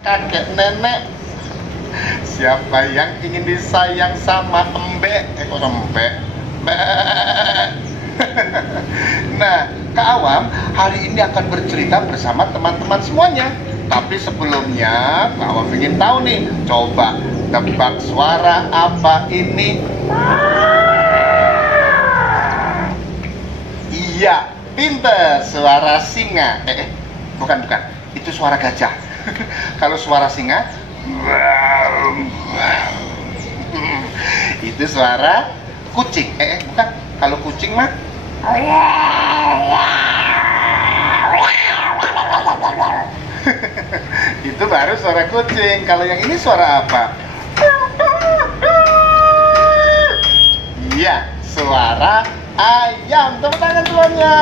Kakek nenek, siapa yang ingin disayang sama embe? Kok embe? Nah, Kak Awam hari ini akan bercerita bersama teman-teman semuanya. Tapi sebelumnya, Kak Awam ingin tahu nih, coba tebak suara apa ini? Iya, pinter, suara singa. Bukan, itu suara gajah. Kalau suara singa, itu suara kucing. Bukan. Kalau kucing mah, itu baru suara kucing. Kalau yang ini suara apa? Iya, suara ayam. Tepuk tangan semuanya.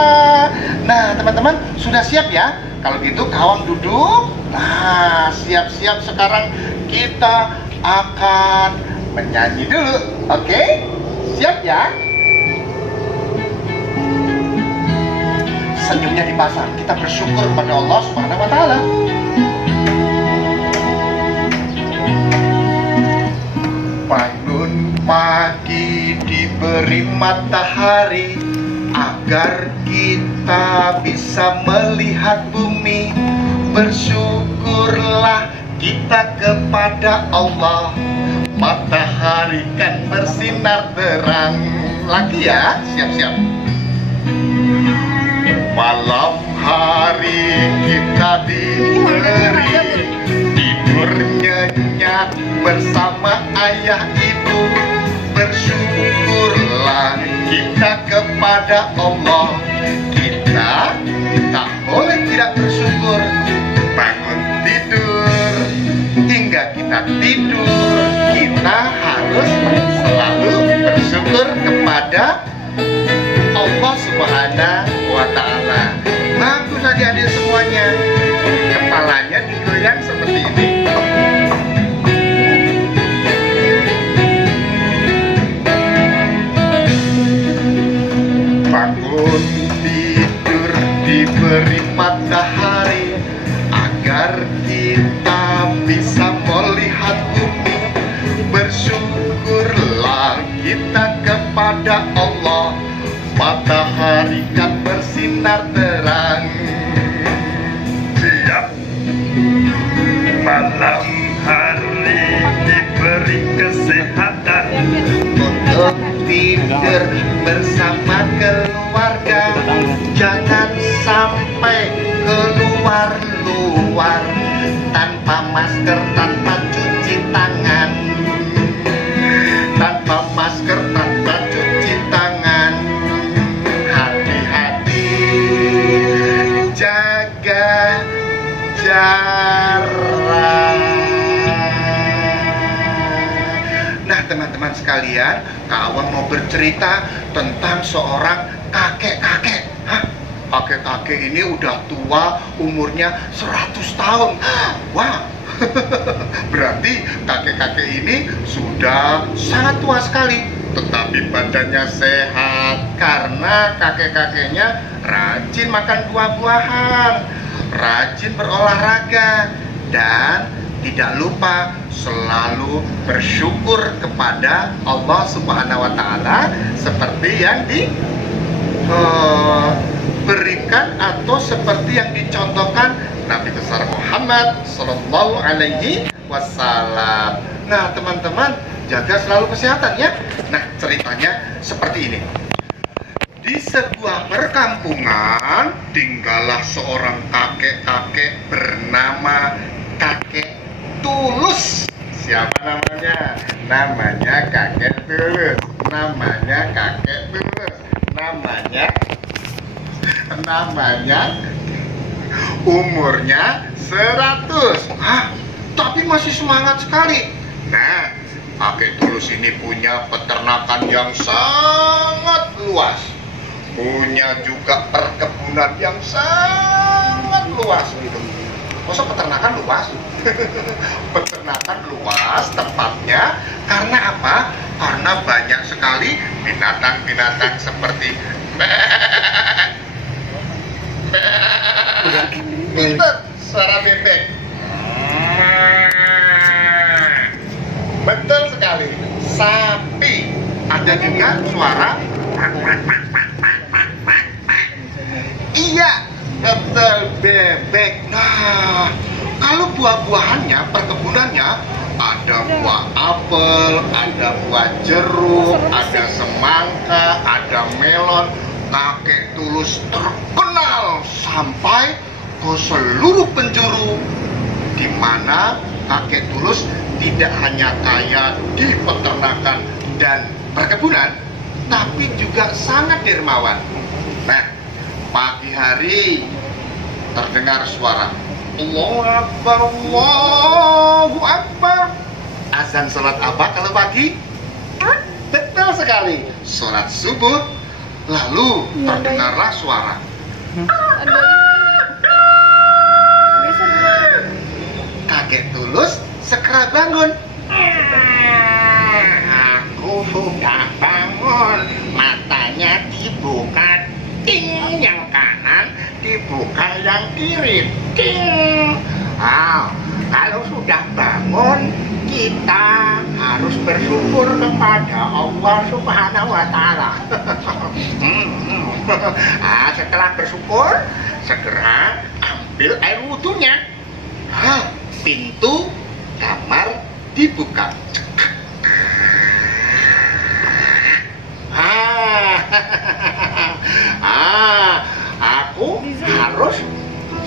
Nah, teman-teman sudah siap ya? Kalau gitu kawan duduk. Nah, siap-siap sekarang kita akan menyanyi dulu. Oke? Siap ya? Senyumnya dipasang. Kita bersyukur pada Allah Subhanahu wa taala. Bangun pagi diberi matahari agar kita bisa melihat bumi. Bersyukurlah kita kepada Allah. Matahari kan bersinar terang. Lagi ya, siap-siap. Malam hari kita diberi tidur nyenyak bersama ayah ibu. Bersyukurlah kita kepada Allah. Kita tak boleh tidak bersyukur. Bangun tidur hingga kita tidur, kita harus selalu bersyukur kepada Allah Subhanahu wa ta'ala. Bagus adik-adik semuanya. Kepalanya digoyang seperti ini. Bangun tidur diberi matahari agar kita bisa melihat bumi. Bersyukurlah kita kepada Allah. Matahari kan bersinar terang. Siap. Malam hari diberi kesehatan untuk tidur bersama keluarga. Jangan sampai keluar tanpa masker, tanpa cuci tangan. Tanpa masker, tanpa cuci tangan. Hati-hati, jaga jarak. Nah, teman-teman sekalian, Kak Awam mau bercerita tentang seorang kakek-kakek. Kakek-kakek ini udah tua, umurnya 100 tahun. Wah, berarti kakek-kakek ini sudah sangat tua sekali. Tetapi badannya sehat karena kakek-kakeknya rajin makan buah-buahan, rajin berolahraga, dan tidak lupa selalu bersyukur kepada Allah Subhanahu wa ta'ala seperti yang diberikan atau seperti yang dicontohkan Nabi besar Muhammad Sallallahu Alaihi Wasallam. Nah, teman-teman, jaga selalu kesehatan ya. Nah, ceritanya seperti ini. Di sebuah perkampungan tinggallah seorang kakek-kakek bernama Kakek Tulus. Siapa namanya? Namanya Kakek Tulus. Namanya Kakek Tulus. Namanya umurnya 100. Tapi masih semangat sekali. Nah, Kakek Tulus ini punya peternakan yang sangat luas. Punya juga perkebunan yang sangat luas gitu. Masa peternakan luas? Peternakan luas tempatnya karena apa? Karena banyak sekali binatang-binatang seperti pinter suara bebek, suara. Iya, betul, bebek. Nah, kalau buah-buahannya, perkebunannya, ada buah apel, ada buah jeruk, ada semangka, ada melon. Kakek Tulus terkenal sampai ke seluruh penjuru, di mana Kakek Tulus tidak hanya kaya di peternakan dan perkebunan, tapi juga sangat dermawan. Nah, pagi hari terdengar suara Allahu Akbar, Allahu Akbar. Azan sholat apa kalau pagi? Betul sekali, sholat subuh. Lalu terdengarlah suara. Kakek Tulus segera bangun. Aku sudah bangun. Matanya dibuka, ting, yang kanan dibuka yang kiri, ting. Kalau sudah bangun, kita harus bersyukur kepada Allah Subhanahu wa Ta'ala. Setelah bersyukur, segera ambil air wudhunya. Pintu kamar dibuka. Aku harus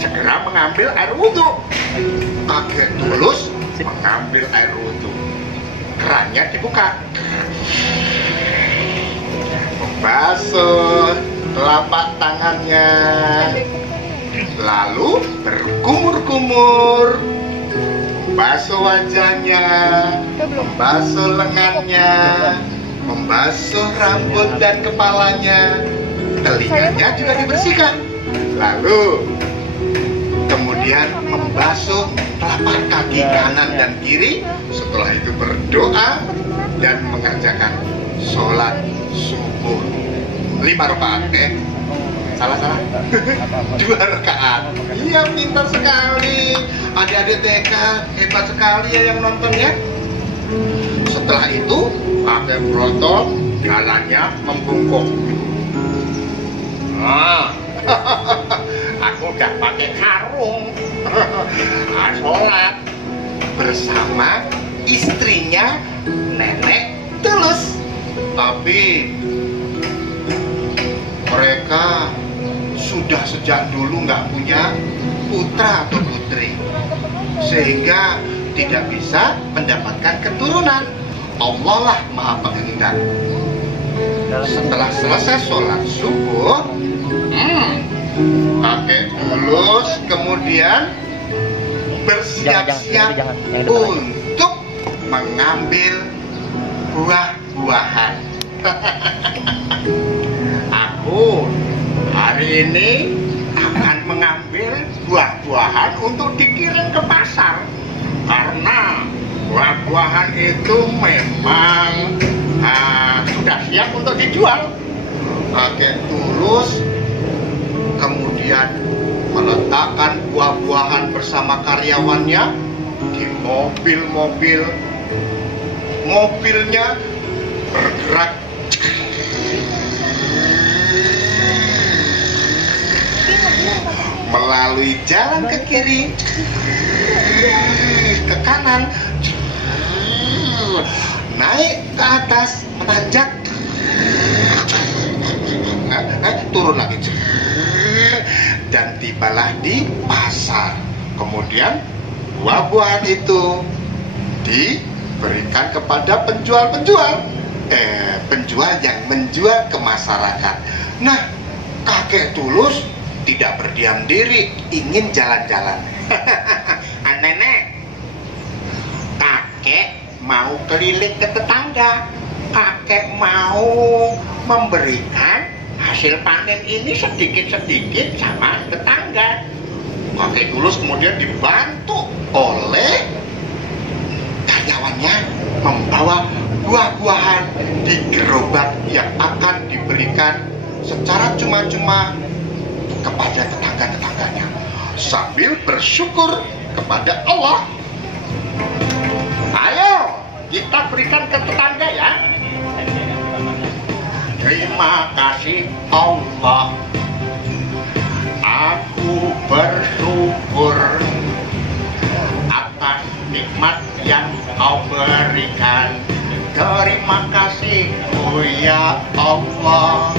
segera mengambil air wudhu. Kakek Tulus mengambil air wudhu. Kerannya dibuka. Membasuh telapak tangannya, lalu berkumur-kumur, membasuh wajahnya, membasuh lengannya, membasuh rambut dan kepalanya. Telinganya juga dibersihkan. Lalu kemudian membasuh telapak kaki kanan dan kiri. Setelah itu berdoa dan mengerjakan sholat subuh 5 rakaat. Salah 2 rakaat. Iya, pintar sekali. Adik-adik TK hebat sekali ya yang nonton ya. Setelah itu kakek Broto jalannya membungkuk. Aku udah pakai karung. Sholat bersama istrinya Nenek Tulus. Tapi mereka sudah sejak dulu nggak punya putra atau putri, sehingga tidak bisa mendapatkan keturunan. Allah lah Maha Pengendal. Setelah selesai sholat subuh, kakek Tulus kemudian bersiap-siap untuk mengambil buah-buahan. Aku hari ini akan mengambil buah-buahan untuk dikirim ke pasar, karena buah-buahan itu memang sudah siap untuk dijual. Kakek Tulus kemudian meletakkan buah-buahan bersama karyawannya di mobil-mobil. Mobilnya bergerak melalui jalan ke kiri, ke kanan, naik ke atas, menanjak, turun lagi, dan tibalah di pasar. Kemudian buah-buahan itu diberikan kepada penjual-penjual, penjual yang menjual ke masyarakat. Nah, kakek Tulus tidak berdiam diri, ingin jalan-jalan. Nenek, kakek mau keliling ke tetangga. Kakek mau memberikan hasil panen ini sedikit-sedikit sama tetangga. Kakek Tulus kemudian dibantu oleh karyawannya membawa buah-buahan di gerobak yang akan diberikan secara cuma-cuma kepada tetangga-tetangganya, sambil bersyukur kepada Allah. Ayo kita berikan ke tetangga ya. Terima kasih Allah, aku bersyukur atas nikmat yang kau berikan. Terima kasih, oh ya Allah.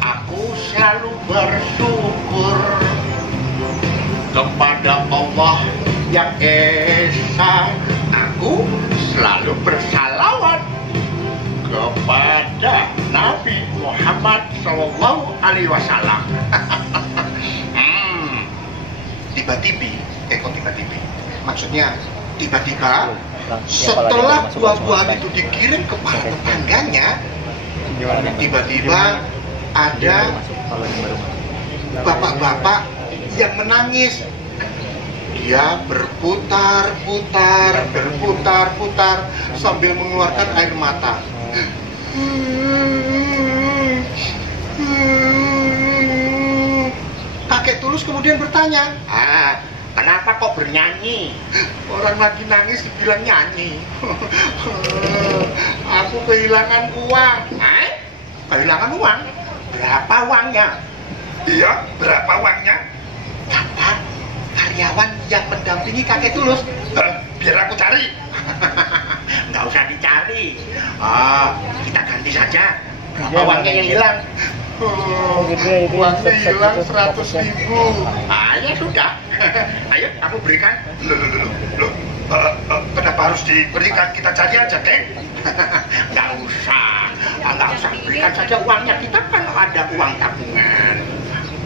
Aku selalu bersyukur kepada Allah yang Esa. Aku selalu bersalawat kepada Nabi Muhammad Sallallahu Alaihi Wasallam. Tiba-tiba, kok tiba-tiba? Maksudnya tiba-tiba setelah buah-buahan itu dikirim kepada tetangganya, tiba-tiba ada bapak-bapak yang menangis. Dia berputar-putar sambil mengeluarkan air mata. Kakek Tulus kemudian bertanya, kenapa kok bernyanyi? Orang lagi nangis dibilang nyanyi. Aku kehilangan uang. Kehilangan uang? Berapa uangnya? Iya, berapa uangnya? Kata karyawan yang mendampingi kakek Tulus. Biar aku cari. Nggak usah dicari. Kita ganti saja. Berapa uangnya yang hilang? Uangnya hilang 100.000. Ya sudah. Ayo, aku berikan. Loh, kenapa harus diberikan? Kita cari aja, Kek. Nggak usah berikan saja uangnya. Kita kan ada uang tabungan.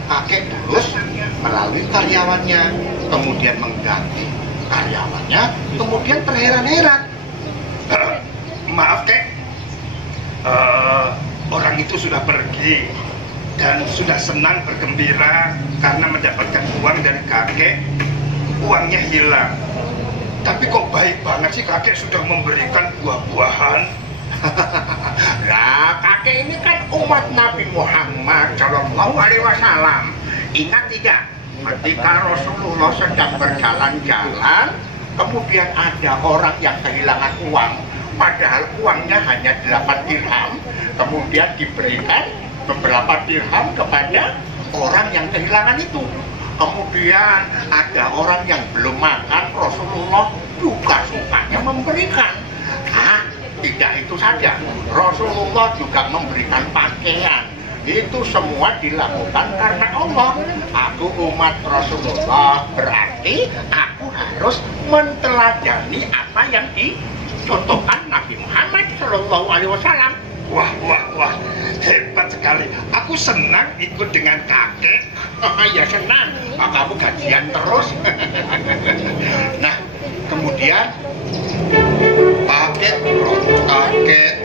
Kakek Tulus melalui karyawannya, kemudian mengganti karyawannya, kemudian terheran-heran. Maaf, Kek, orang itu sudah pergi dan sudah senang bergembira karena mendapatkan uang dari kakek. Uangnya hilang, tapi kok baik banget sih kakek sudah memberikan buah-buahan. Lah, kakek ini kan umat Nabi Muhammad Shallallahu Alaihi Wasallam. Ingat tidak? Ketika Rasulullah sedang berjalan-jalan, kemudian ada orang yang kehilangan uang, padahal uangnya hanya 8 dirham, kemudian diberikan beberapa dirham kepada orang yang kehilangan itu. Kemudian ada orang yang belum makan, Rasulullah juga sukanya memberikan. Tidak itu saja, Rasulullah juga memberikan pakaian. Itu semua dilakukan karena Allah. Aku umat Rasulullah, berarti aku harus menteladani apa yang dicontohkan Nabi Muhammad Shallallahu Alaihi Wasallam. Wah, hebat sekali. Aku senang ikut dengan kakek. Ya senang, kamu gajian terus. Nah, kemudian kakek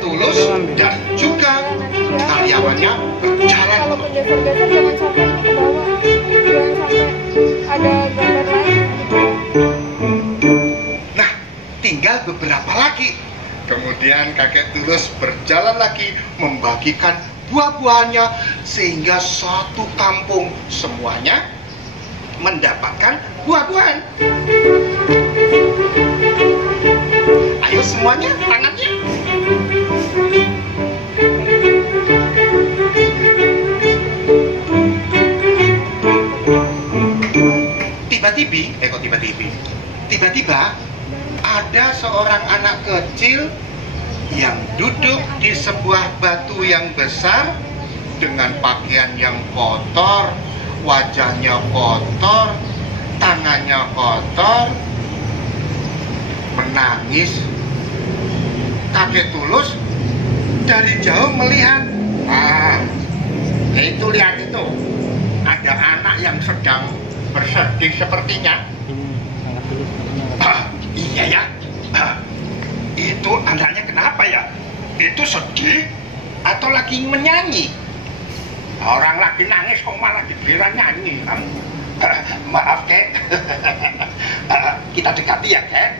Tulus dan juga karyawannya berjalan. Kalau bergeser-geser jangan sampai ke bawah, jangan sampai ada gambar lain. Nah, tinggal beberapa lagi. Kemudian kakek Tulus berjalan lagi membagikan buah-buahnya sehingga satu kampung semuanya mendapatkan buah-buahan. Ayo semuanya, tangannya. Tiba-tiba ada seorang anak kecil yang duduk di sebuah batu yang besar dengan pakaian yang kotor, wajahnya kotor, tangannya kotor, menangis. Kakek Tulus dari jauh melihat, itu lihat itu, ada anak yang sedang bersedih sepertinya. Iya ya, itu anaknya kenapa ya? Itu sedih atau lagi menyanyi? Orang lagi nangis kok malah dikira nyanyi. Maaf, Kek. Kita dekati ya, Kek.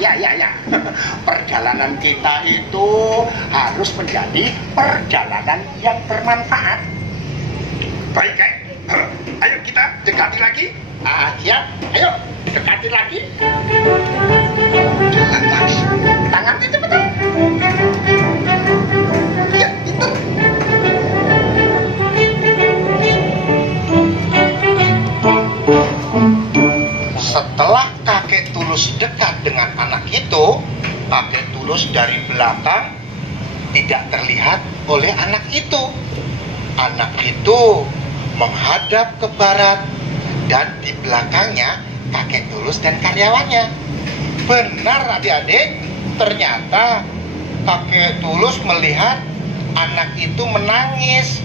Ya. Perjalanan kita itu harus menjadi perjalanan yang bermanfaat. Baik, Kek. Ayo kita dekati lagi. Siap. Ayo dekati lagi. Jalan lagi. Tangannya cepetan. Setelah kakek Tulus dekat dengan anak itu, kakek Tulus dari belakang tidak terlihat oleh anak itu. Anak itu menghadap ke barat dan di belakangnya kakek Tulus dan karyawannya. Benar adik-adik, ternyata kakek Tulus melihat anak itu menangis.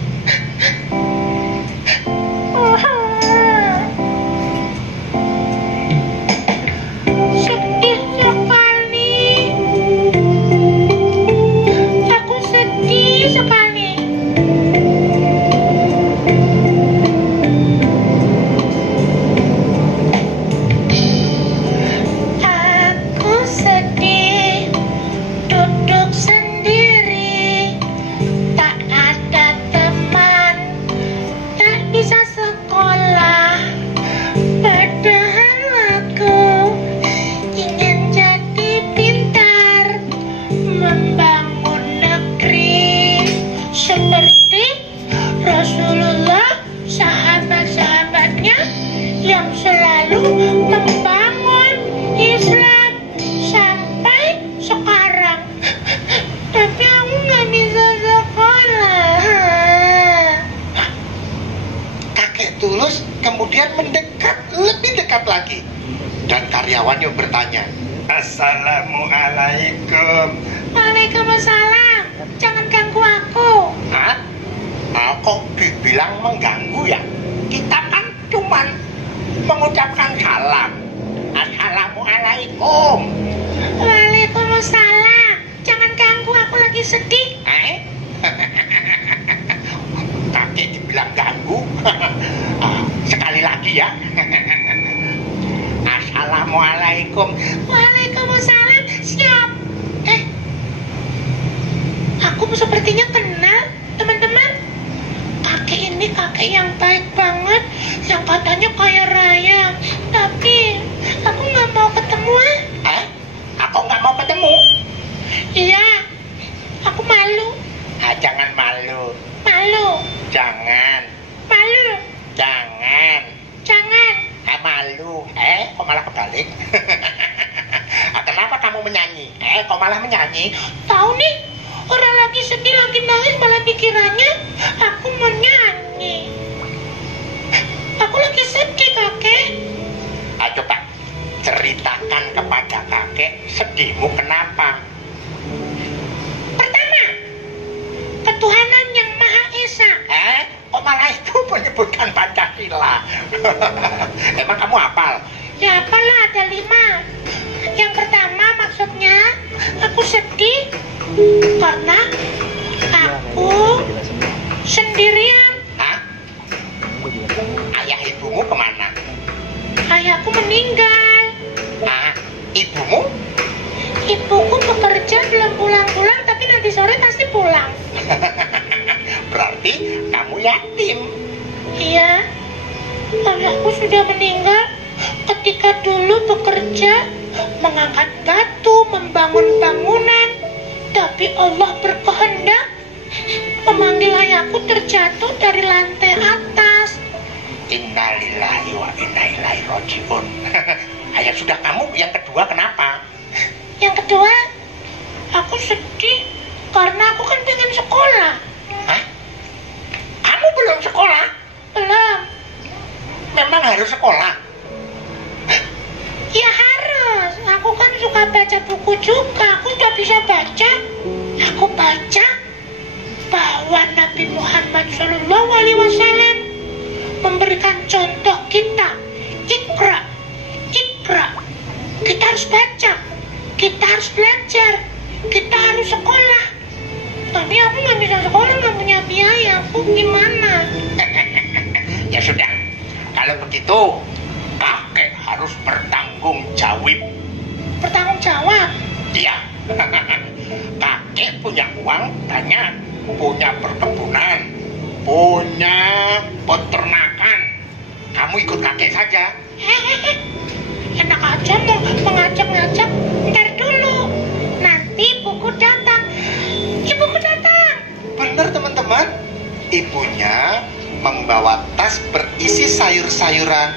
Sedih sekali. Aku sedih sekali. Aku sedih, duduk sendiri, tak ada teman, tak bisa sekolah. Padahal aku ingin jadi pintar, membangun negeri seperti Rasulullah, sahabat-sahabatnya yang selalu membangun Islam sampai sekarang. Tapi aku nggak bisa sekolah. Kakek Tulus kemudian mendekat, lebih dekat lagi. Dan karyawannya bertanya, "Assalamualaikum." Waalaikumsalam. Jangan ganggu aku. Hah? Kok dibilang mengganggu ya? Kita kan cuman mengucapkan salam. Assalamualaikum. Waalaikumsalam. Jangan ganggu, aku lagi sedih. Kakek dibilang ganggu. Sekali lagi ya. Assalamualaikum. Waalaikumsalam. Siap. Aku sepertinya kenal, teman-teman. Kakek ini kakek yang baik banget, yang katanya kaya raya. Tapi aku nggak mau ketemu. Aku nggak mau ketemu. Iya, aku malu. Jangan malu. Malu. Jangan. Malu. Jangan. Jangan. Malu. Kok malah kebalik? Kenapa kamu menyanyi? Kok malah menyanyi? Tahu nih, orang lagi sedih, lagi nangis, malah pikirannya aku mau nyanyi. Aku lagi sedih, kakek. Coba ceritakan kepada kakek sedihmu kenapa? Pertama, ketuhanan yang Maha Esa. Kok malah itu menyebutkan Pancasila? Emang kamu hafal? Ya apalah, ada 5. Yang pertama maksudnya aku sedih karena aku sendirian. Ayah ibumu kemana? Ayahku meninggal. Ibumu? Ibuku bekerja belum pulang-pulang, tapi nanti sore pasti pulang. Berarti kamu yatim. Iya, ayahku sudah meninggal ketika dulu bekerja mengangkat batu, membangun bangunan. Tapi Allah berkehendak memanggil ayahku terjatuh dari lantai atas. Innalillahi wa inna ilaihi rajiun. Ayah sudah, kamu yang kedua kenapa? Yang kedua, aku sedih karena aku kan pengen sekolah. Kamu belum sekolah? Belum. Memang harus sekolah? Ya harus. Aku kan suka baca buku juga. Aku udah bisa baca. Aku baca bahwa Nabi Muhammad SAW memberikan contoh kita. Iqra, Iqra. Kita harus baca. Kita harus belajar. Kita harus sekolah. Tapi aku nggak bisa sekolah, nggak punya biaya. Aku gimana? Ya sudah, kalau begitu kakek harus bertanggung jawab. Bertanggung jawab? Iya. Kakek punya uang banyak, punya perkebunan, punya peternakan. Kamu ikut kakek saja. Enak aja mau mengajak-ngajak. Ntar dulu, nanti ibuku datang. Ibuku datang. Benar teman-teman, ibunya membawa tas berisi sayur-sayuran,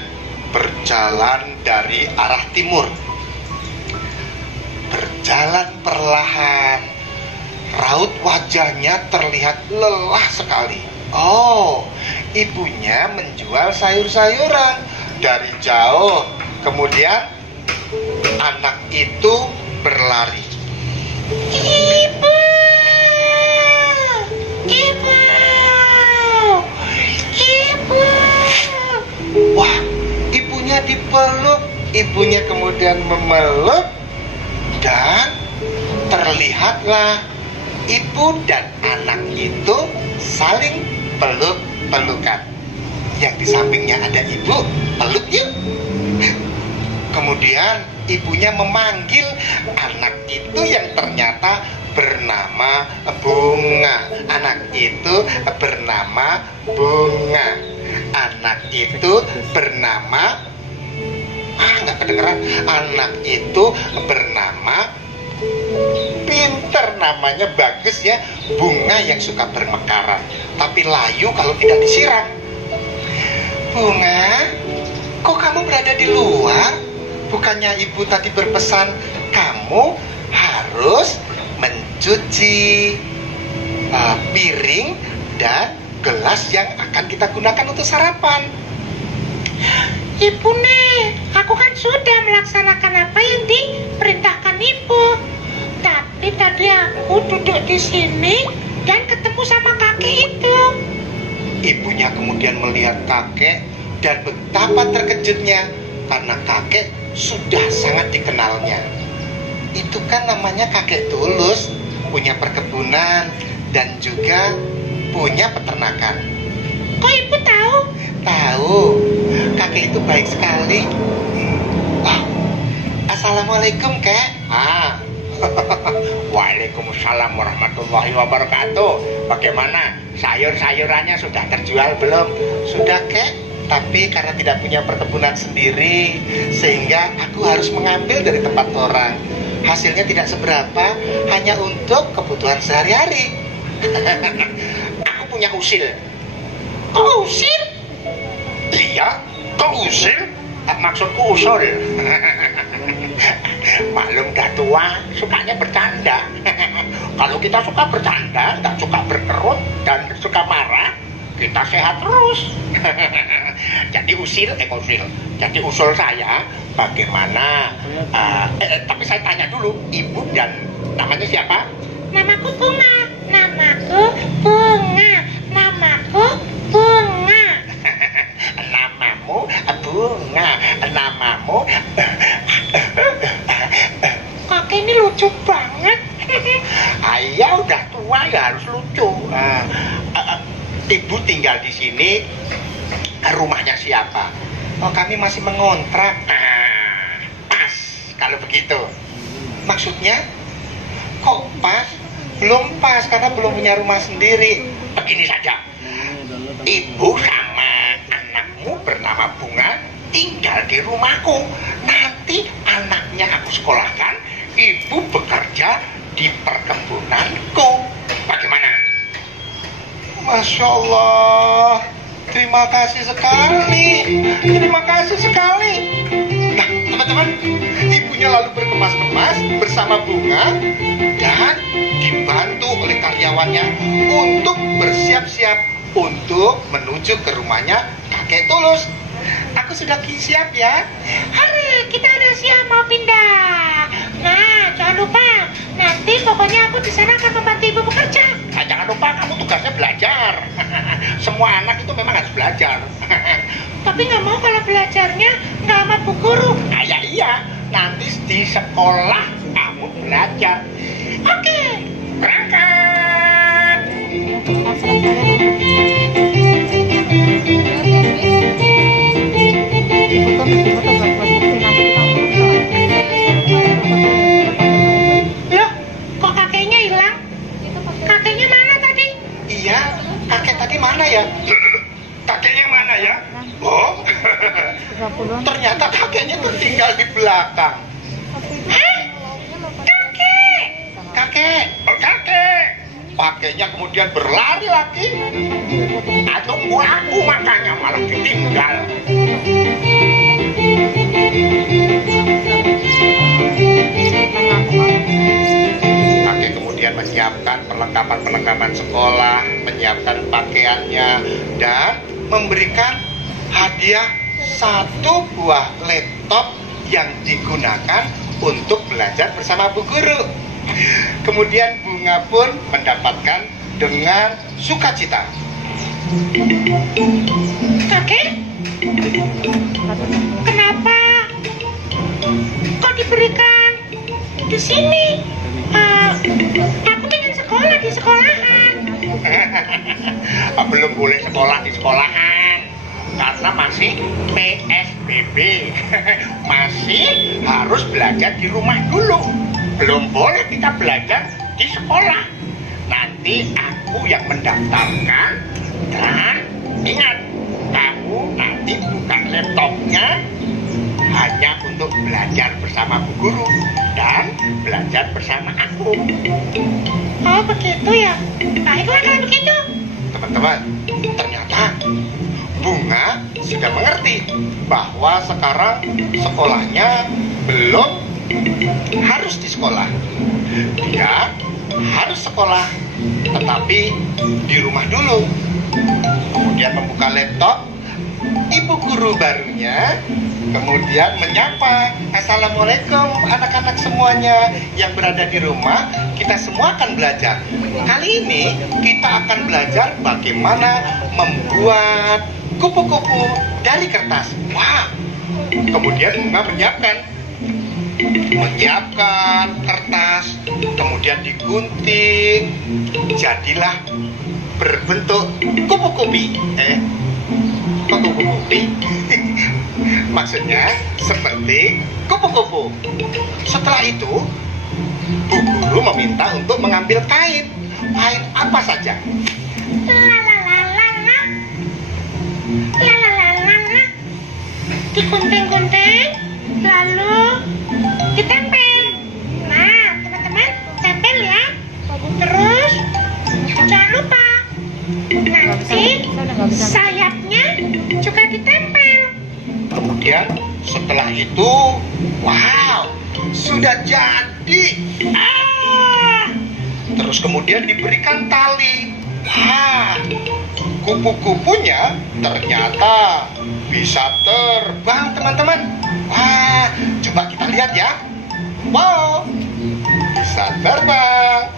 berjalan dari arah timur. Berjalan perlahan, raut wajahnya terlihat lelah sekali. Oh, ibunya menjual sayur-sayuran dari jauh. Kemudian anak itu berlari. Ibu, ibu, ibu. Wah, ibunya dipeluk. Ibunya kemudian memeluk, dan terlihatlah ibu dan anak itu saling peluk-pelukan. Yang di sampingnya ada ibu, peluk yuk. Kemudian ibunya memanggil anak itu yang ternyata bernama Bunga. Anak itu bernama Bunga. Anak itu bernama nggak kedengeran. Anak itu bernama pinter, namanya bagus ya, Bunga yang suka bermekaran, tapi layu kalau tidak disiram. Bunga, kok kamu berada di luar? Bukannya ibu tadi berpesan kamu harus mencuci piring dan gelas yang akan kita gunakan untuk sarapan. Ibu nih, aku kan sudah melaksanakan apa yang diperintahkan ibu. Tapi tadi aku duduk di sini dan ketemu sama kakek itu. Ibunya kemudian melihat kakek dan betapa terkejutnya karena kakek sudah sangat dikenalnya. Itu kan namanya kakek Tulus, punya perkebunan dan juga punya peternakan. Kok ibu tahu? Tahu, kakek itu baik sekali. Wah, assalamualaikum kek. Waalaikumsalam warahmatullahi wabarakatuh. Bagaimana? Sayur-sayurannya sudah terjual belum? Sudah kek, tapi karena tidak punya perkebunan sendiri, sehingga aku harus mengambil dari tempat orang. Hasilnya tidak seberapa, hanya untuk kebutuhan sehari-hari. Aku punya usil. Kok usil? Iya, kok usil? Maksudku usul. Maklum dah tua, sukanya bercanda. Kalau kita suka bercanda, nggak suka berkerut dan suka marah, kita sehat terus. Jadi usil. Jadi usul saya, bagaimana? Tapi saya tanya dulu, ibu dan namanya siapa? Namaku Bunga. Namaku Bunga. Namaku Bunga. Namamu Bunga. Namamu. Kakek ini lucu banget. Ayah udah tua ya harus lucu. Ibu tinggal di sini. Rumahnya siapa? Oh, kami masih mengontrak. Pas kalau begitu. Maksudnya? Kok pas? Belum pas karena belum punya rumah sendiri. Begini saja. Ibu sama anakmu bernama Bunga tinggal di rumahku. Nanti anaknya aku sekolahkan, ibu bekerja di perkebunanku. Bagaimana? Masya Allah, terima kasih sekali. Terima kasih sekali. Nah, teman-teman, ibunya lalu berkemas-kemas bersama Bunga dan dibantu oleh karyawannya untuk bersiap-siap untuk menuju ke rumahnya kakek Tulus. Aku sudah siap ya. Hari kita udah siap mau pindah. Nah, jangan lupa. Nanti pokoknya aku di sana akan membantu ibu bekerja. Nah, jangan lupa kamu tugasnya belajar. Semua anak itu memang harus belajar. Tapi nggak mau kalau belajarnya nggak sama bu guru. Nah, ya iya. Nanti di sekolah kamu belajar. Oke. Berangkat. Loh, kok kakeknya hilang? Kakeknya mana tadi? Iya, kakek tadi mana ya? Kakeknya mana ya? Oh, ternyata kakeknya tertinggal di belakang. Hah? Kakek! Kakek, oh kakek. Kakeknya kemudian berlari lagi. Tunggu aku, makanya malah ditinggal. Kakek kemudian menyiapkan perlengkapan-perlengkapan sekolah, menyiapkan pakaiannya, dan memberikan hadiah satu buah laptop yang digunakan untuk belajar bersama Bu Guru. Kemudian Bunga pun mendapatkan dengan sukacita. Kakek, kenapa kok diberikan di sini? Aku pengen sekolah di sekolahan. Belum boleh sekolah di sekolahan karena masih PSBB. Masih harus belajar di rumah dulu. Belum boleh kita belajar di sekolah. Nanti aku yang mendaftarkan, dan ingat, kamu nanti buka laptopnya hanya untuk belajar bersama Bu Guru dan belajar bersama aku. Oh begitu ya? Baiklah kalau begitu. Teman-teman, ternyata Bunga sudah mengerti bahwa sekarang sekolahnya belum harus di sekolah. Dia harus sekolah, tetapi di rumah dulu. Kemudian membuka laptop, ibu guru barunya kemudian menyapa, "Assalamualaikum anak-anak semuanya yang berada di rumah, kita semua akan belajar. Kali ini kita akan belajar bagaimana membuat kupu-kupu dari kertas." Wah, kemudian Bunga menyiapkan kertas, kemudian digunting, jadilah berbentuk kupu-kupi. Kok kupu-kupi? Maksudnya seperti kupu-kupu. Setelah itu, Bu Guru meminta untuk mengambil kain. Kain apa saja? Digunting-gunting, lalu ditempel. Nah, teman-teman, tempel ya. Terus jangan lupa nanti sayapnya juga ditempel. Kemudian setelah itu, wow, sudah jadi. Terus kemudian diberikan tali. Wah, kupu-kupunya ternyata bisa terbang, teman-teman. Wah, coba kita lihat ya. Wow, bisa terbang.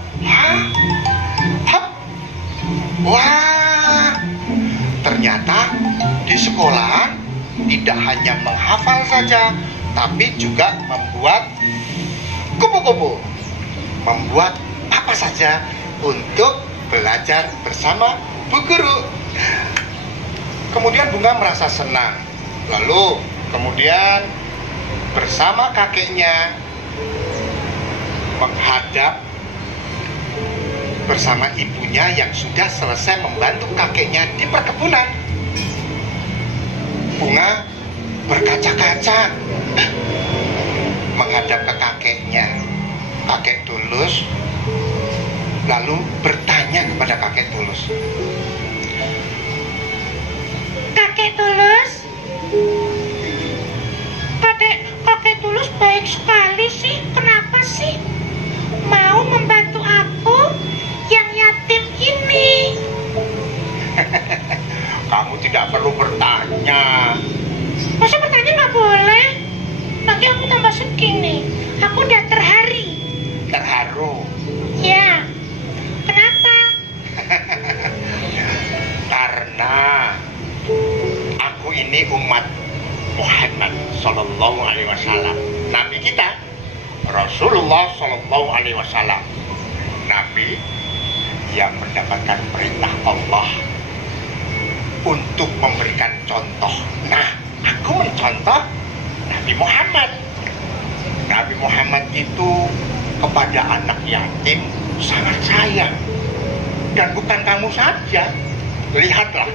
Wah, ternyata di sekolah tidak hanya menghafal saja, tapi juga membuat kupu-kupu. Membuat apa saja untuk belajar bersama Bu Guru. Kemudian Bunga merasa senang. Lalu kemudian bersama kakeknya menghadap bersama ibunya yang sudah selesai membantu kakeknya di perkebunan. Bunga berkaca-kaca menghadap ke kakeknya. Kakek Tulus lalu bertanya kepada kakek Tulus. Kakek Tulus, kakek Tulus baik sekali sih. Kenapa sih mau membantu aku yang yatim ini? Kamu tidak perlu bertanya. Masa bertanya nggak boleh? Nanti aku tambah sedih nih. Aku udah Terharu. Ya, kenapa? Karena aku ini umat Muhammad Sallallahu Alaihi Wasallam, Nabi kita Rasulullah Sallallahu Alaihi Wasallam, Nabi yang mendapatkan perintah Allah untuk memberikan contoh. Nah, aku mencontoh Nabi Muhammad. Nabi Muhammad itu kepada anak yatim sangat sayang. Dan bukan kamu saja. Lihatlah,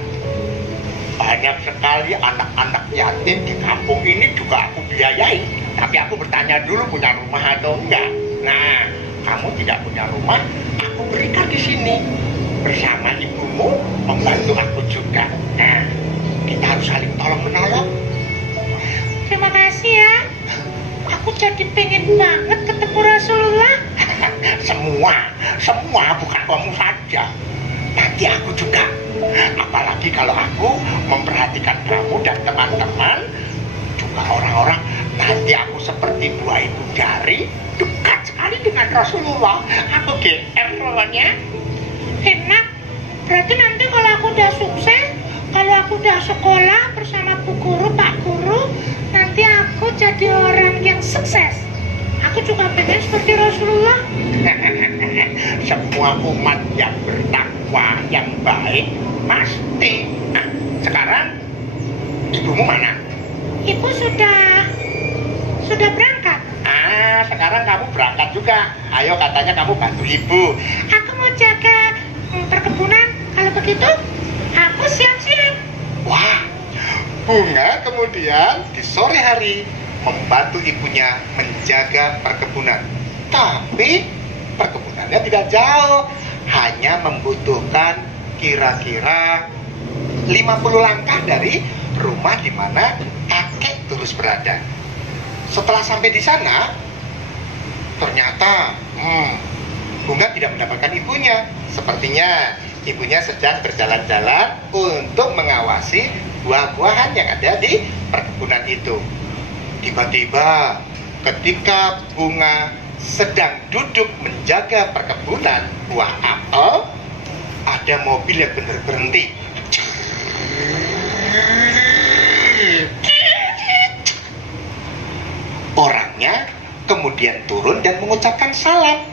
banyak sekali anak-anak yatim di kampung ini juga aku biayai. Tapi aku bertanya dulu punya rumah atau enggak. Nah, kamu tidak punya rumah, aku berikan di sini. Bersama ibumu membantu aku juga. Nah, kita harus saling tolong menolong. Terima kasih ya. Aku jadi pengen banget ketemu Rasulullah. Semua bukan kamu saja. Nanti aku juga. Apalagi kalau aku memperhatikan kamu dan teman-teman, juga orang-orang, nanti aku seperti buah ibu jari, dekat sekali dengan Rasulullah. Aku GR lawannya. Enak. Berarti nanti kalau aku udah sukses, kalau aku udah sekolah bersama Bu Guru, Pak Guru, nanti aku jadi orang yang sukses. Aku juga pengen seperti Rasulullah. Semua umat yang bertakwa, yang baik, pasti. Nah, sekarang ibumu mana? Ibu sudah berangkat. Sekarang kamu berangkat juga. Ayo, katanya kamu bantu ibu. Aku mau jaga perkebunan. Kalau begitu, aku siap-siap. Wah, Bunga kemudian di sore hari membantu ibunya menjaga perkebunan. Tapi perkebunannya tidak jauh, hanya membutuhkan kira-kira 50 langkah dari rumah di mana kakek Tulus berada. Setelah sampai di sana, ternyata Bunga tidak mendapatkan ibunya. Sepertinya ibunya sedang berjalan-jalan untuk mengawasi buah-buahan yang ada di perkebunan itu. Tiba-tiba ketika Bunga sedang duduk menjaga perkebunan buah apel, ada mobil yang berhenti. Orangnya kemudian turun dan mengucapkan salam.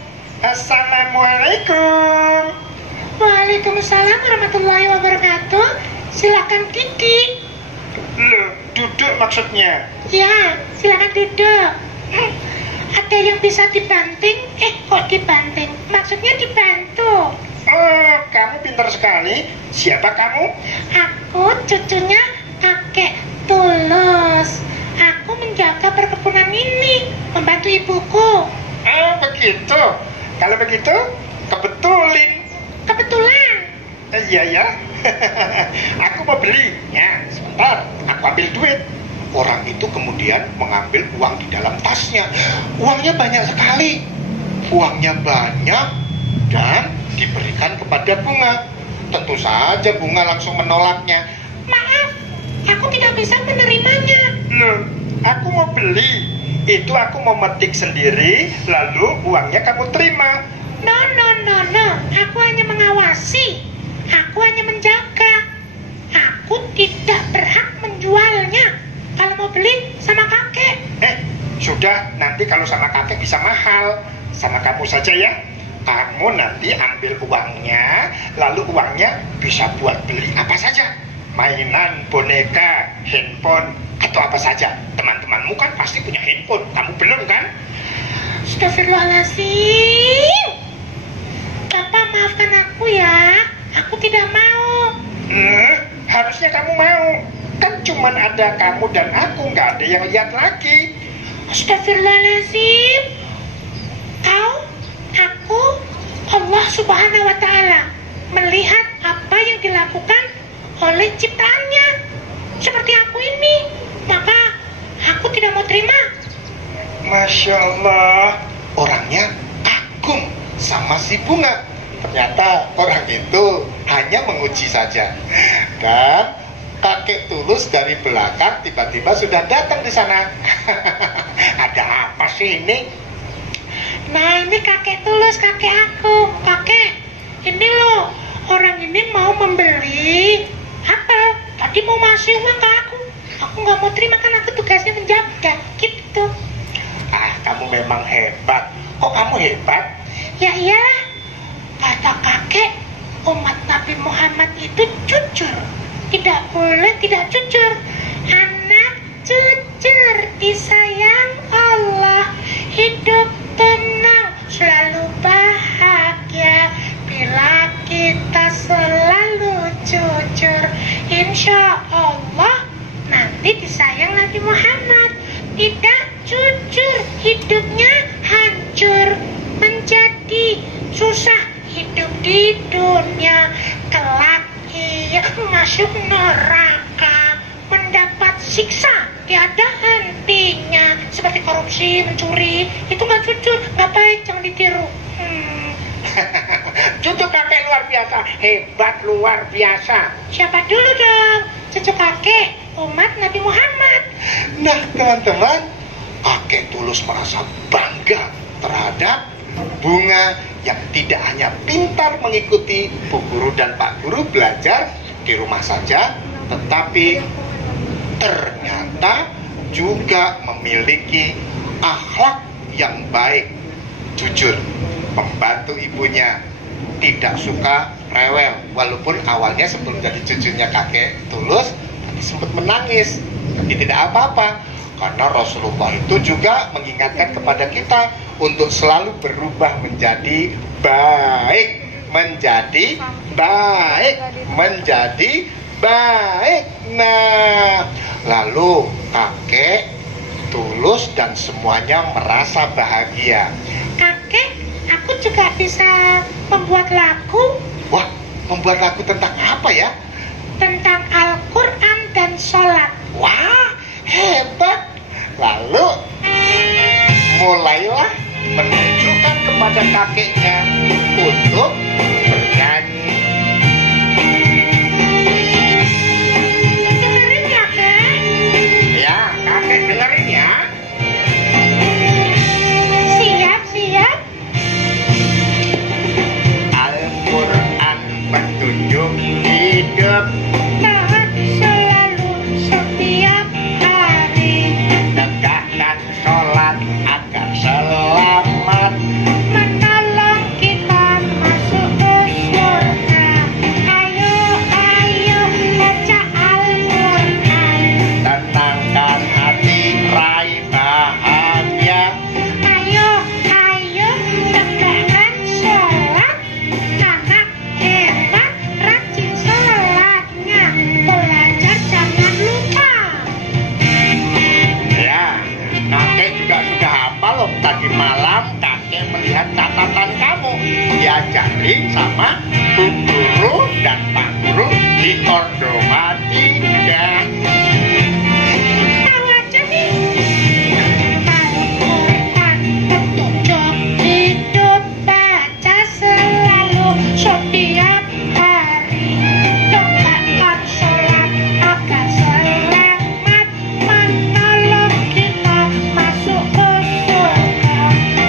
Assalamualaikum. Waalaikumsalam warahmatullahi wabarakatuh. Silakan Kiki. Loh, duduk maksudnya? Ya, silakan duduk. Ada yang bisa dibanting? Kok dibanting? Maksudnya dibantu. Oh, kamu pintar sekali. Siapa kamu? Aku cucunya kakek Tulus. Aku menjaga perkebunan ini, membantu ibuku. Oh, begitu. Kalau begitu, kebetulin. Kebetulan. Iya ya. Aku mau beli. Ya, sebentar. Aku ambil duit. Orang itu kemudian mengambil uang di dalam tasnya. Uangnya banyak sekali. Uangnya banyak dan diberikan kepada Bunga. Tentu saja Bunga langsung menolaknya. Maaf, aku tidak bisa menerimanya. Loh, aku mau beli. Itu aku mau metik sendiri, lalu uangnya kamu terima. No. Aku hanya mengawasi. Aku hanya menjaga. Aku tidak berhak menjualnya. Kalau mau beli sama kakek. Sudah, nanti kalau sama kakek bisa mahal. Sama kamu saja ya. Kamu nanti ambil uangnya, lalu uangnya bisa buat beli apa saja. Mainan, boneka, handphone, atau apa saja. Teman-temanmu kan pasti punya handphone, kamu belum kan? Astagfirullahaladzim. Bapak maafkan aku ya. Aku tidak mau. Harusnya kamu mau. Kan cuman ada kamu dan aku, nggak ada yang lihat lagi. Astagfirullahaladzim. Aku, Allah Subhanahu wa Ta'ala melihat apa yang dilakukan oleh ciptaannya seperti aku ini, maka aku tidak mau terima. Masya Allah, orangnya kagum sama si Bunga. Ternyata orang itu hanya menguji saja. Dan kakek Tulus dari belakang tiba-tiba sudah datang di sana. Ada apa sih ini? Nah, ini kakek Tulus, kakek aku. Kakek, ini loh, orang ini mau membeli apel. Tadi mau ngasih uang ke aku. Aku nggak mau terima, kan aku tugasnya menjaga, gitu. Kamu memang hebat. Kok kamu hebat? Ya iyalah, kata kakek, umat Nabi Muhammad itu jujur. Tidak boleh tidak jujur. Anak jujur, disayang Allah, hidup tenang, selalu bahagia bila kita selalu jujur. Insya Allah nanti disayang Nabi Muhammad. Tidak jujur, hidupnya hancur, menjadi susah hidup di dunia, kelak ia masuk neraka, mendapat siksa di tapi ada hentinya. Seperti korupsi, mencuri, itu nggak jujur, nggak baik, jangan ditiru. Cucu kakek luar biasa, hebat luar biasa. Siapa dulu dong? Cucu kakek, umat Nabi Muhammad. Nah teman-teman, kakek Tulus merasa bangga terhadap Bunga yang tidak hanya pintar mengikuti Bu Guru dan Pak Guru belajar di rumah saja, tetapi ternyata juga memiliki akhlak yang baik, jujur, membantu ibunya, tidak suka rewel. Walaupun awalnya sebelum jadi cucunya kakek Tulus, tapi sempat menangis, tapi tidak apa-apa. Karena Rasulullah itu juga mengingatkan kepada kita untuk selalu berubah menjadi baik, menjadi baik, menjadi baik. Nah, lalu kakek Tulus dan semuanya merasa bahagia. Kakek, aku juga bisa membuat lagu Wah, membuat lagu tentang apa ya? tentang Al-Quran dan sholat. Wah, hebat. Lalu mulailah menunjukkan kepada kakeknya untuk bernyanyi. Dengerin ya, Kak. Ya, kakek dengerin ya. Siap. Al-Quran petunjuk hidup, Taat selalu setiap hari, tegakkan sholat agar selamat, menolong kita masuk ke surga. Ayo baca Al-Quran. tenangkan hati, raih bahagia. Ayo tegakkan sholat. Anak hebat, rajin sholatnya. Belajar jangan lupa. Ya, kakek juga sudah hafal loh. Tadi malam kakek melihat catatan kamu diajarin sama Bu Guru dan Pak Guru di Cordova 3. Tahu aja nih. Al-Quran petunjuk hidup, baca selalu setiap hari. Tegakkan sholat agar selamat, menolong kita masuk ke surga.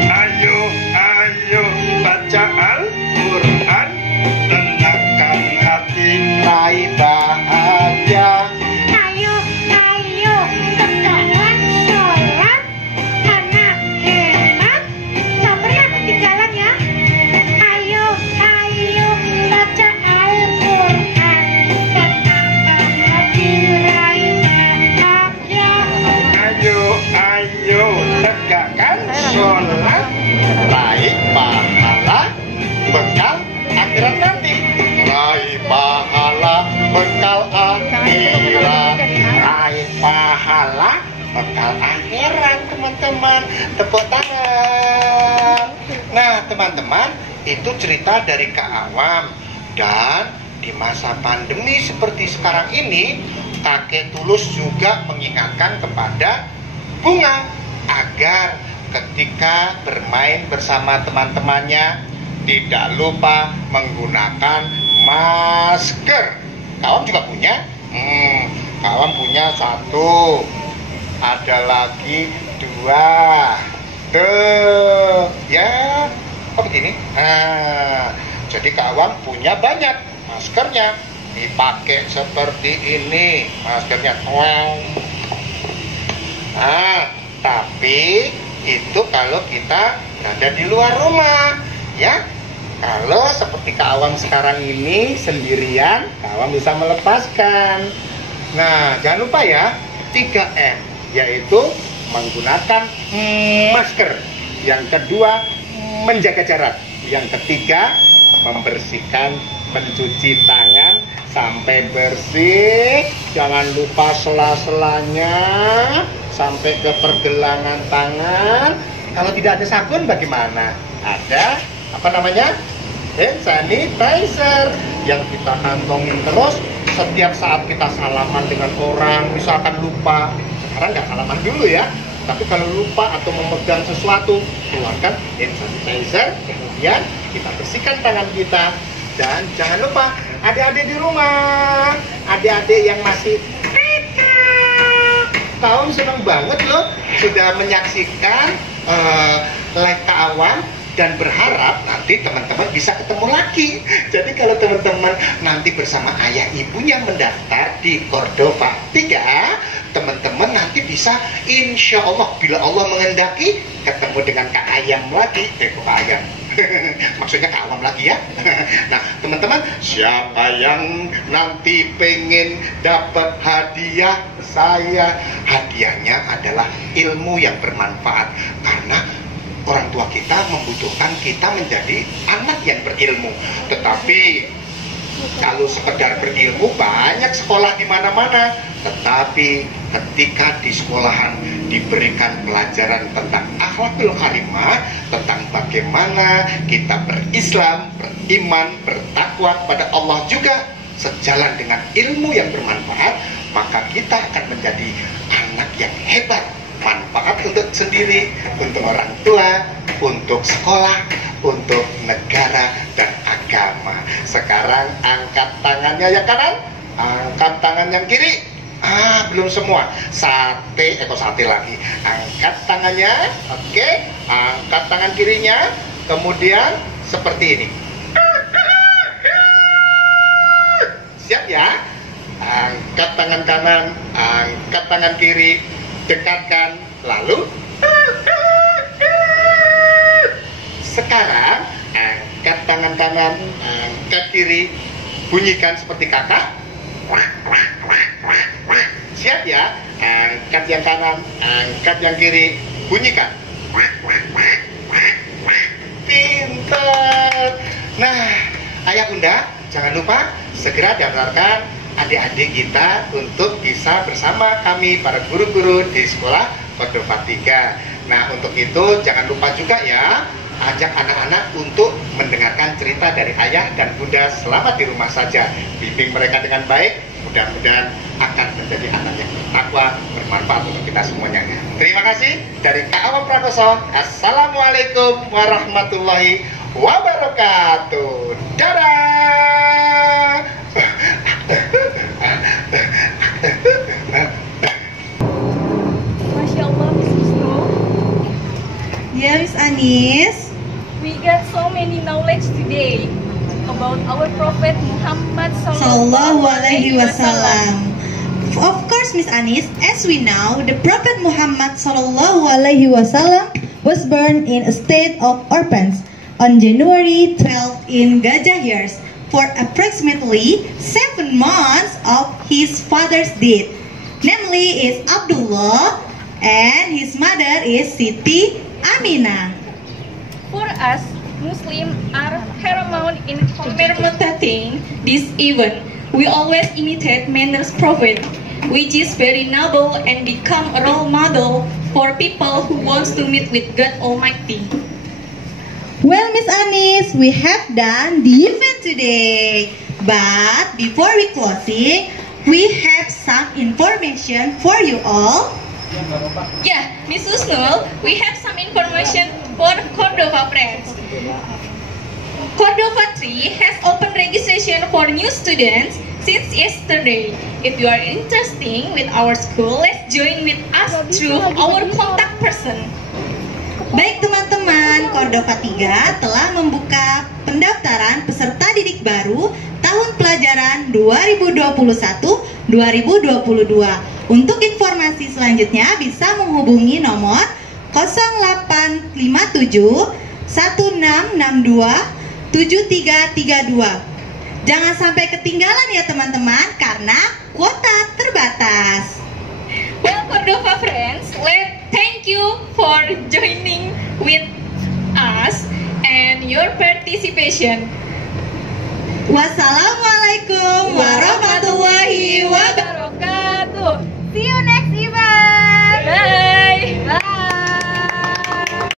Ayo baca Al-Quran, tenangkan hati, raih bahagia. Ayo tegakkan sholat. Anak hebat, tak pernah ketinggalan ya. Ayo baca Al-Quran, tenangkan hati, raih bahagia. Ayo tegakkan sholat, raih pahala, bekal akhirat nanti. Raih pahala, bekal akhirat. Raih pahala, bekal akhirat, teman-teman. Tepuk tangan. Nah, teman-teman, itu cerita dari Kak Awam. Dan di masa pandemi seperti sekarang ini, kakek Tulus juga mengingatkan kepada Bunga agar ketika bermain bersama teman-temannya tidak lupa menggunakan masker. Kawan juga punya? Kawan punya 1, ada lagi 2. Tuh, ya, kok begini? Nah, jadi kawan punya banyak maskernya, dipakai seperti ini maskernya. Nah, tapi itu kalau kita berada di luar rumah, ya. Kalau seperti Kak Awam sekarang ini sendirian, Kak Awam bisa melepaskan. Nah, jangan lupa ya, 3M, yaitu menggunakan masker. Yang kedua, menjaga jarak. Yang ketiga, membersihkan, mencuci tangan sampai bersih. Jangan lupa sela-selanya sampai ke pergelangan tangan. Kalau tidak ada sabun bagaimana? Ada apa namanya? Hand sanitizer yang kita kantongin terus setiap saat kita salaman dengan orang, misalkan lupa sekarang nggak salaman dulu ya. Tapi kalau lupa atau memegang sesuatu, keluarkan hand sanitizer, kemudian kita bersihkan tangan kita. Dan jangan lupa, adik-adik di rumah, adik-adik yang masih tahun senang banget loh sudah menyaksikan live Kawan, dan berharap nanti teman-teman bisa ketemu lagi. Jadi kalau teman-teman nanti bersama ayah ibunya mendaftar di Cordova 3, teman-teman nanti bisa insya Allah bila Allah mengendaki ketemu dengan Kak Ayam lagi, Kak Ayam. Maksudnya Kak Awam lagi ya. Nah teman-teman, siapa yang nanti pengen dapat hadiah saya, hadiahnya adalah ilmu yang bermanfaat. Karena orang tua kita membutuhkan kita menjadi anak yang berilmu. Tetapi kalau sekedar berilmu banyak sekolah di mana-mana. Tetapi ketika di sekolahan diberikan pelajaran tentang akhlakul karimah, tentang bagaimana kita berislam, beriman, bertakwa kepada Allah juga sejalan dengan ilmu yang bermanfaat, maka kita akan menjadi anak yang hebat. Manfaat untuk sendiri, untuk orang tua, untuk sekolah, untuk negara dan agama. Sekarang angkat tangannya yang kanan, angkat tangan yang kiri. Belum semua. Sate lagi. Angkat tangannya, oke. Angkat tangan kirinya, kemudian seperti ini. Siap ya? Angkat tangan kanan, angkat tangan kiri. Dekatkan, lalu sekarang angkat tangan kanan, angkat kiri, bunyikan seperti kakak. Siap ya? Angkat yang kanan, angkat yang kiri, bunyikan. Pintar. Nah, ayah bunda, jangan lupa segera daftarkan adik-adik kita untuk bisa bersama kami para guru-guru di sekolah Cordova 3. Nah untuk itu jangan lupa juga ya, ajak anak-anak untuk mendengarkan cerita dari ayah dan bunda selama di rumah saja. Bimbing mereka dengan baik, mudah-mudahan akan menjadi anak yang bertakwa, bermanfaat untuk kita semuanya. Terima kasih dari Kak Awam Prakoso. Assalamualaikum warahmatullahi wabarakatuh. Dadah. Masya Allah, Miss Wisnu. Yeah, Miss Anis. We got so many knowledge today about our Prophet Muhammad Sallallahu Alaihi Wasallam. Of course, Miss Anis, as we know, the Prophet Muhammad Sallallahu Alaihi Wasallam was born in a state of orphans on January 12 in Gajah years. For approximately 7 months of his father's death, namely is Abdullah and his mother is Siti Aminah. For us, Muslims are paramount in commemorating this event. We always imitate manners prophet, which is very noble and become a role model for people who wants to meet with God Almighty. Well, Miss Anis, we have done the event today. But before we closing, we have some information for you all. Yeah, Miss Usnul, we have some information for Cordova friends. Cordova 3 has open registration for new students since yesterday. If you are interested with our school, let's join with us through our contact person. Baik teman-teman, Cordova 3 telah membuka pendaftaran peserta didik baru tahun pelajaran 2021-2022. Untuk informasi selanjutnya bisa menghubungi nomor 0857 1662 7332. Jangan sampai ketinggalan ya teman-teman, karena kuota terbatas. Well, Cordova friends, thank you for joining with us and your participation. Wassalamualaikum